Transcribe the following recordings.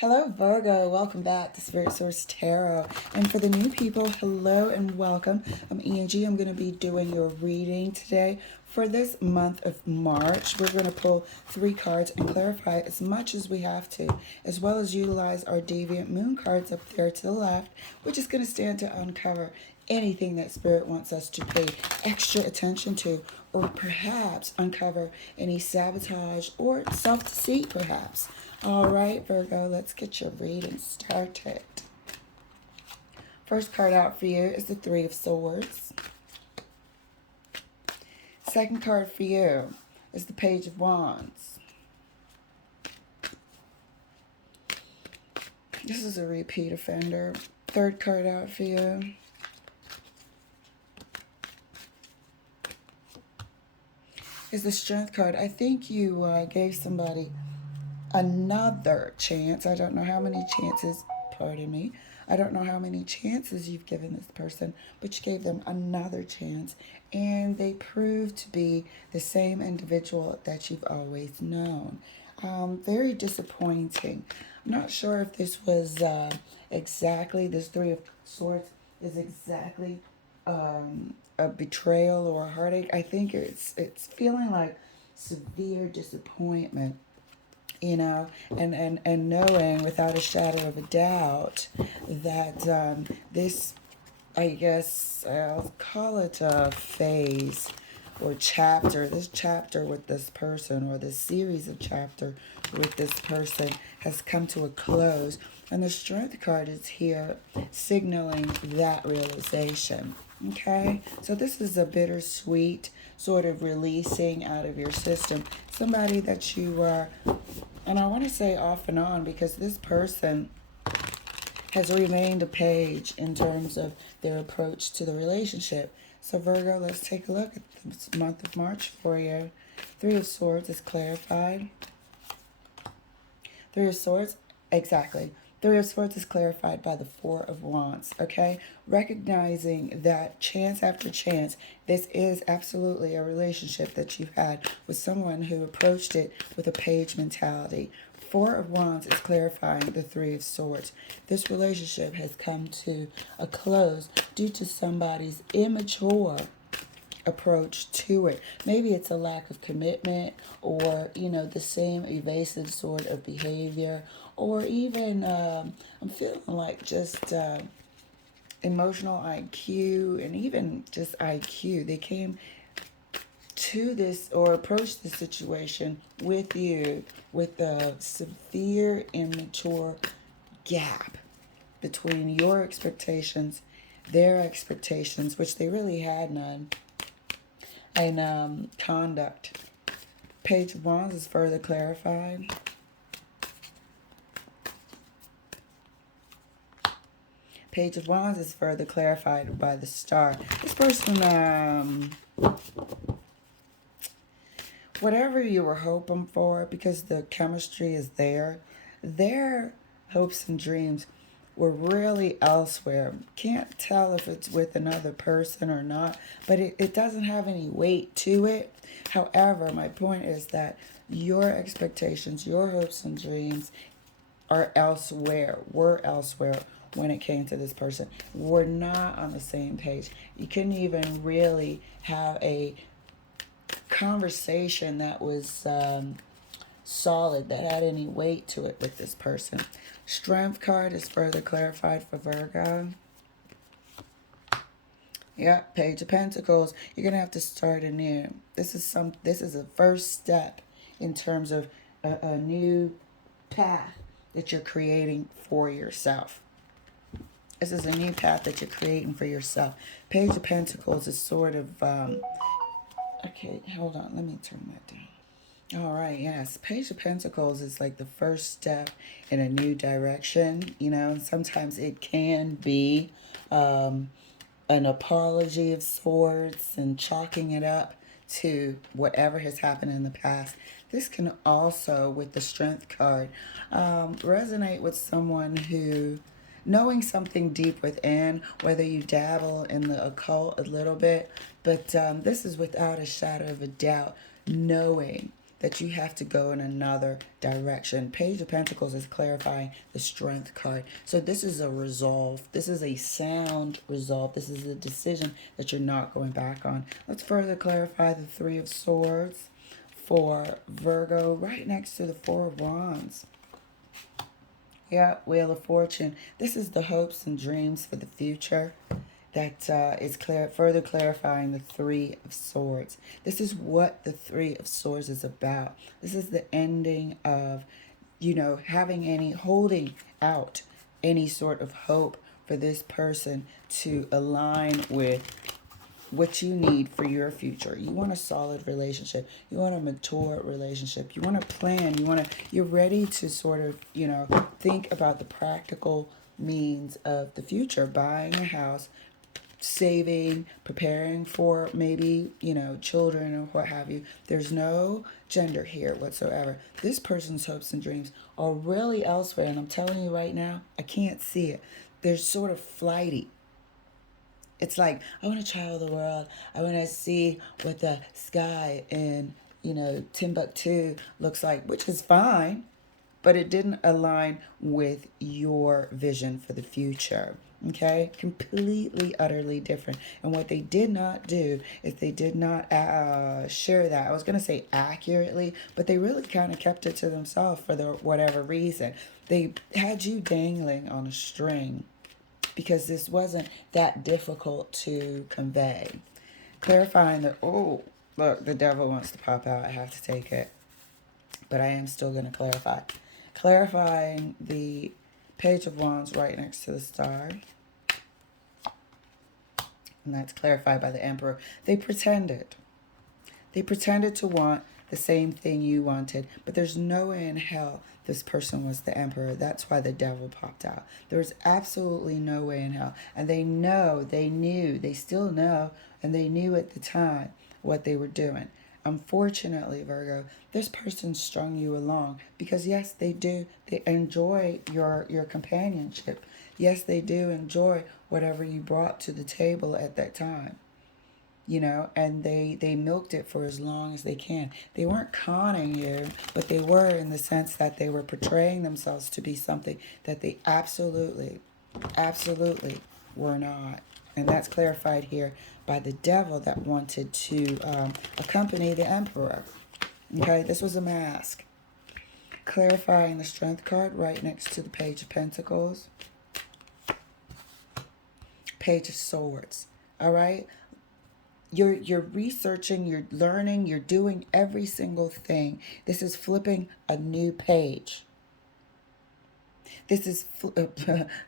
Hello, Virgo. Welcome back to Spirit Source Tarot. And for the new people, hello and welcome. I'm Angie. I'm going to be doing your reading today for this month of March. We're going to pull 3 cards and clarify as much as we have to, as well as utilize our Deviant Moon cards up there to the left, which is going to stand to uncover anything that Spirit wants us to pay extra attention to, or perhaps uncover any sabotage or self-deceit, perhaps. All right, Virgo, let's get your reading started. First card out for you is the Three of Swords. Second card for you is the Page of Wands. This is a repeat offender. Third card out for you is the Strength card. I think you gave somebody another chance. I don't know how many chances, pardon me, I don't know how many chances you've given this person, but you gave them another chance, and they proved to be the same individual that you've always known. Very disappointing. I'm not sure if this was exactly, this Three of Swords is exactly a betrayal or a heartache. I think it's feeling like severe disappointment, you know, and knowing without a shadow of a doubt that this, I guess I'll call it a phase or chapter, this chapter with this person, or this series of chapter with this person, has come to a close. And the Strength card is here signaling that realization. Okay, so this is a bittersweet sort of releasing out of your system somebody that you are, and I want to say off and on, because this person has remained a page in terms of their approach to the relationship. So Virgo, let's take a look at this month of March for you. Three of Swords is clarified. Three of Swords, exactly. Three of Swords is clarified by the Four of Wands, okay? Recognizing that chance after chance, this is absolutely a relationship that you've had with someone who approached it with a page mentality. Four of Wands is clarifying the Three of Swords. This relationship has come to a close due to somebody's immature approach to it. Maybe it's a lack of commitment, or the same evasive sort of behavior, or even I'm feeling like just emotional IQ, and even just IQ. They came to this or approached this situation with you with a severe immature gap between your expectations, their expectations, which they really had none, and conduct. Page of Wands is further clarified. Page of Wands is further clarified by the Star. This person, whatever you were hoping for, because the chemistry is there, their hopes and dreams were really elsewhere. Can't tell if it's with another person or not, but it doesn't have any weight to it. However, my point is that your expectations, your hopes and dreams are elsewhere, were elsewhere when it came to this person. We're not on the same page. You couldn't even really have a conversation that was solid, that had any weight to it with this person. Strength card is further clarified for Virgo. Yeah, Page of Pentacles. You're gonna have to start anew. This is a first step in terms of a new path that you're creating for yourself. This is a new path that you're creating for yourself. Page of Pentacles is sort of okay, hold on, let me turn that down. All right, yes. Page of Pentacles is like the first step in a new direction. Sometimes it can be an apology of sorts and chalking it up to whatever has happened in the past. This can also, with the Strength card, resonate with someone who, knowing something deep within, whether you dabble in the occult a little bit, but this is without a shadow of a doubt, knowing that you have to go in another direction. Page of Pentacles is clarifying the Strength card. So this is a resolve. This is a sound resolve. This is a decision that you're not going back on. Let's further clarify the Three of Swords for Virgo, right next to the Four of Wands. Yeah, Wheel of Fortune. This is the hopes and dreams for the future that is further clarifying the Three of Swords. This is what the Three of Swords is about. This is the ending of, holding out any sort of hope for this person to align with what you need for your future. You want a solid relationship. You want a mature relationship. You want to plan. You're ready to sort of, think about the practical means of the future. Buying a house, saving, preparing for maybe, children or what have you. There's no gender here whatsoever. This person's hopes and dreams are really elsewhere. And I'm telling you right now, I can't see it. They're sort of flighty. It's like, I want to travel the world. I want to see what the sky in, Timbuktu looks like, which is fine, but it didn't align with your vision for the future. Okay? Completely, utterly different. And what they did not do is they did not share that. I was going to say accurately, but they really kind of kept it to themselves for whatever reason. They had you dangling on a string, because this wasn't that difficult to convey. Clarifying that, oh, look, the devil wants to pop out. I have to take it. But I am still going to clarify. Clarifying the Page of Wands right next to the Star. And that's clarified by the Emperor. They pretended. They pretended to want the same thing you wanted, but there's no way in hell this person was the Emperor. That's why the devil popped out. There was absolutely no way in hell. And they knew, they still know, and they knew at the time what they were doing. Unfortunately, Virgo, this person strung you along because, yes, they do. They enjoy your companionship. Yes, they do enjoy whatever you brought to the table at that time. And they milked it for as long as they can. They weren't conning you, but they were, in the sense that they were portraying themselves to be something that they absolutely were not. And that's clarified here by the devil that wanted to accompany the Emperor. Okay, this was a mask. Clarifying the Strength card right next to the Page of Pentacles. Page of Swords. All right? You're researching, you're learning, you're doing every single thing. This is flipping a new page. This is,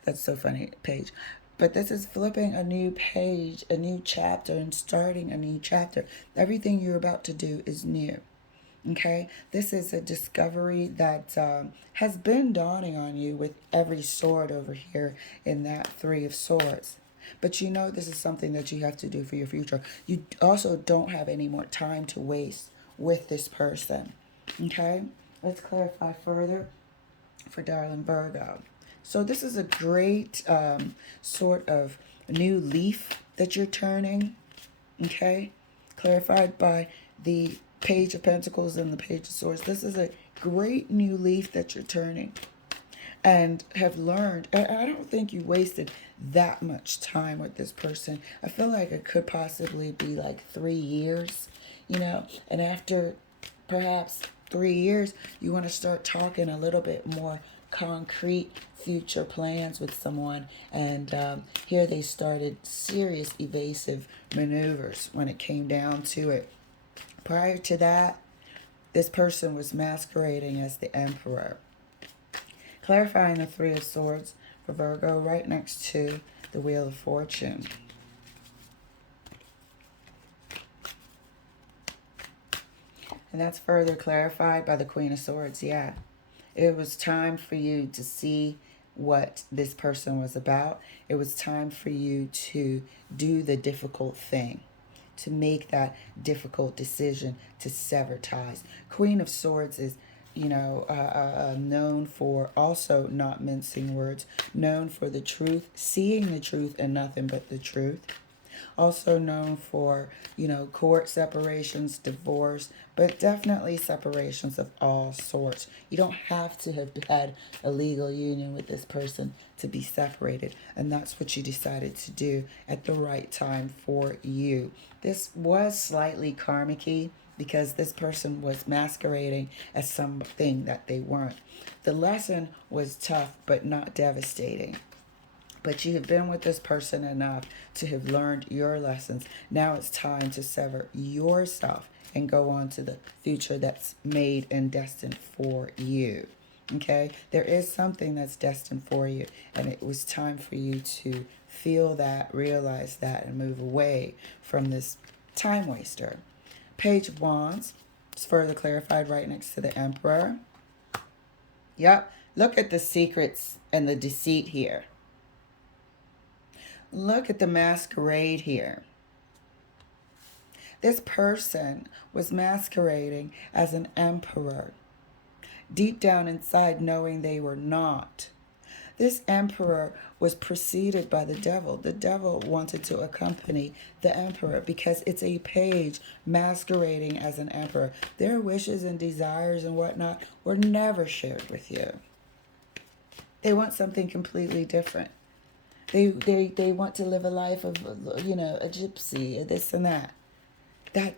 that's so funny, page. But this is flipping a new page, a new chapter, and starting a new chapter. Everything you're about to do is new. Okay? This is a discovery that has been dawning on you with every sword over here in that Three of Swords. But this is something that you have to do for your future. You also don't have any more time to waste with this person. Okay? Let's clarify further for darling Virgo. So this is a great sort of new leaf that you're turning. Okay? Clarified by the Page of Pentacles and the Page of Swords. This is a great new leaf that you're turning. And have learned. I don't think you wasted that much time with this person. I feel like it could possibly be like 3 years, and after perhaps 3 years, you want to start talking a little bit more concrete future plans with someone. And here they started serious evasive maneuvers when it came down to it. Prior to that, this person was masquerading as the Emperor. Clarifying the Three of Swords for Virgo right next to the Wheel of Fortune. And that's further clarified by the Queen of Swords. Yeah, it was time for you to see what this person was about. It was time for you to do the difficult thing, to make that difficult decision to sever ties. Queen of Swords is known for also not mincing words, known for the truth, seeing the truth and nothing but the truth. Also known for, court separations, divorce, but definitely separations of all sorts. You don't have to have had a legal union with this person to be separated, and that's what you decided to do at the right time for you. This was slightly karmic-y because this person was masquerading as something that they weren't. The lesson was tough but not devastating. But you have been with this person enough to have learned your lessons. Now it's time to sever yourself and go on to the future that's made and destined for you. Okay? There is something that's destined for you, and it was time for you to feel that, realize that, and move away from this time waster. Page of Wands is further clarified right next to the Emperor. Yep. Look at the secrets and the deceit here. Look at the masquerade here. This person was masquerading as an emperor, deep down inside knowing they were not. This emperor was preceded by the devil. The devil wanted to accompany the emperor because it's a page masquerading as an emperor. Their wishes and desires and whatnot were never shared with you. They want something completely different. They want to live a life of, a gypsy, this and that.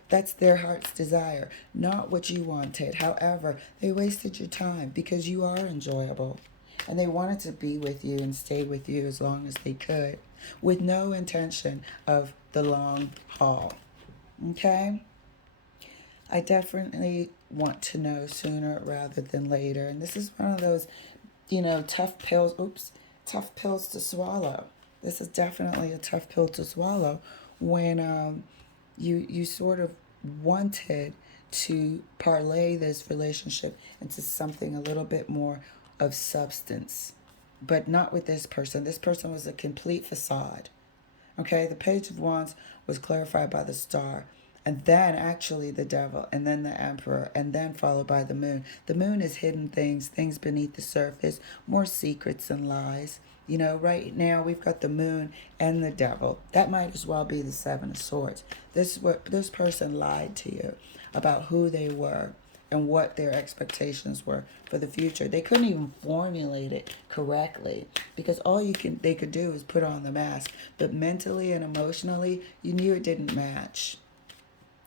That's their heart's desire, not what you wanted. However, they wasted your time because you are enjoyable. And they wanted to be with you and stay with you as long as they could, with no intention of the long haul. Okay? I definitely want to know sooner rather than later. And this is one of those, tough pills to swallow. This is definitely a tough pill to swallow when you sort of wanted to parlay this relationship into something a little bit more of substance, but not with this person. This person was a complete facade. Okay, the Page of Wands was clarified by the Star, and then actually the Devil, and then the Emperor, and then followed by the Moon. The Moon is hidden things beneath the surface, more secrets and lies. Right now we've got the Moon and the Devil. That might as well be the Seven of Swords. This person lied to you about who they were and what their expectations were for the future. They couldn't even formulate it correctly because all they could do is put on the mask. But mentally and emotionally, you knew it didn't match.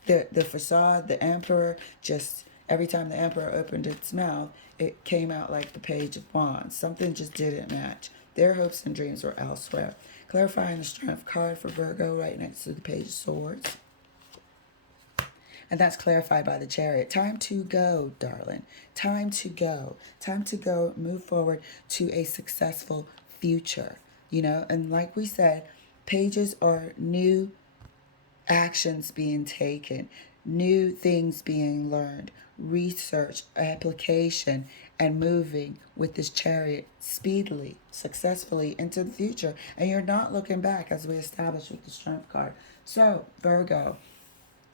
The facade, the Emperor, just every time the Emperor opened its mouth, it came out like the Page of Wands. Something just didn't match. Their hopes and dreams were elsewhere. Clarifying the Strength card for Virgo right next to the Page of Swords. And that's clarified by the Chariot. Time to go, darling. Time to go. Time to go, move forward to a successful future. And like we said, pages are new actions being taken, new things being learned, research, application, and moving with this Chariot speedily, successfully into the future. And you're not looking back, as we established with the Strength card. So, Virgo,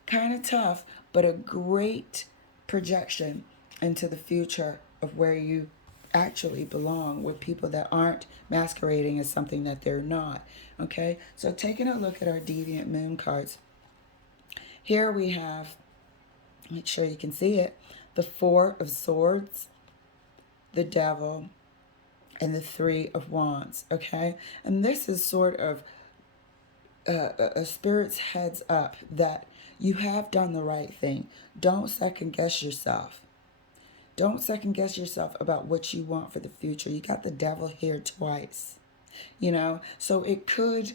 kind of tough, but a great projection into the future of where you actually belong with people that aren't masquerading as something that they're not. Okay, so taking a look at our Deviant Moon cards, here we have, make sure you can see it, the Four of Swords, the Devil, and the Three of Wands. Okay, and this is sort of a spirit's heads up that you have done the right thing. Don't second guess yourself. Don't second guess yourself about what you want for the future. You got the Devil here twice, so it could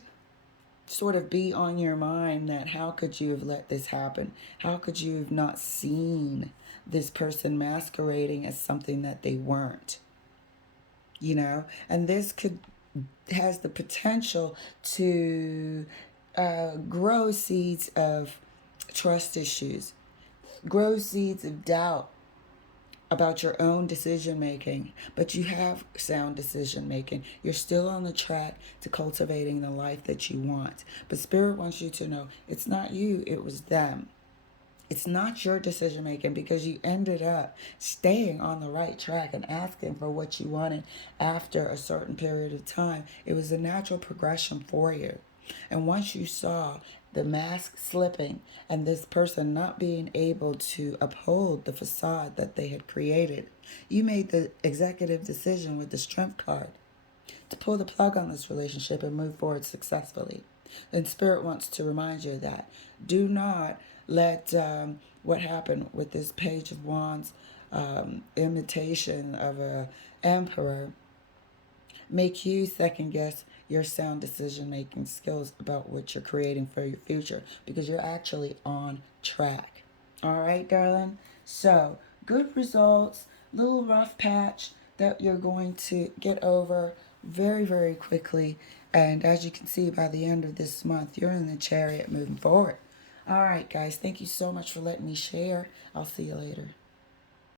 sort of be on your mind that how could you have let this happen? How could you have not seen this person masquerading as something that they weren't? And this has the potential to grow seeds of trust issues, grow seeds of doubt about your own decision making, but you have sound decision making. You're still on the track to cultivating the life that you want. But Spirit wants you to know it's not you, it was them. It's not your decision making because you ended up staying on the right track and asking for what you wanted after a certain period of time. It was a natural progression for you. And once you saw the mask slipping and this person not being able to uphold the facade that they had created, you made the executive decision with the Strength card to pull the plug on this relationship and move forward successfully. And Spirit wants to remind you of that. Do not let what happened with this Page of Wands imitation of a emperor make you second guess your sound decision making skills about what you're creating for your future, because you're actually on track. All right, darling? So, good results, little rough patch that you're going to get over very, very quickly. And as you can see, by the end of this month, you're in the chariot moving forward. All right, guys, thank you so much for letting me share. I'll see you later.